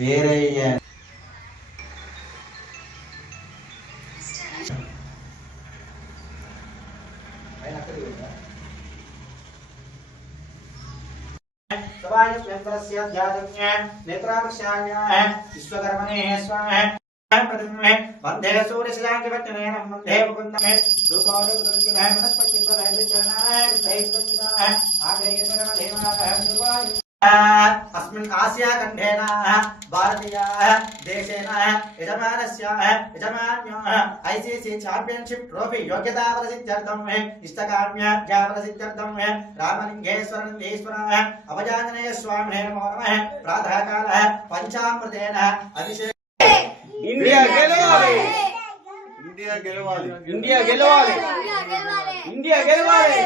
వీరయ్య विश्वकर्मणे स्वाहा प्रतिमे वंदे सूर्यशिलांगिवत्तनेन वंदे मुकुन्दमे रूपोदुर्गुरुचिरः वनस्पतिपदैर्जनाय विद्यैर्गमिदाः आग्रेयपरमदेवाः अस्मिन् आसियाखण्डेन भारतीयाः देशेन यजमान्योः ICC चैम्पियनशिप ट्रॉफी योग्यताप्रसिद्ध्यर्थं इष्टकाम्यज्ञापनसिद्ध्यर्थं रामलिङ्गेश्वरनन्दीश्वरः अभयाञ्जनेय स्वामिने नमो नमः प्रातःकालः पंचामृतेन अभिषेक इंडिया गेलवाले इंडिया गेलवाले इंडिया गेलवाले इंडिया गेलवाले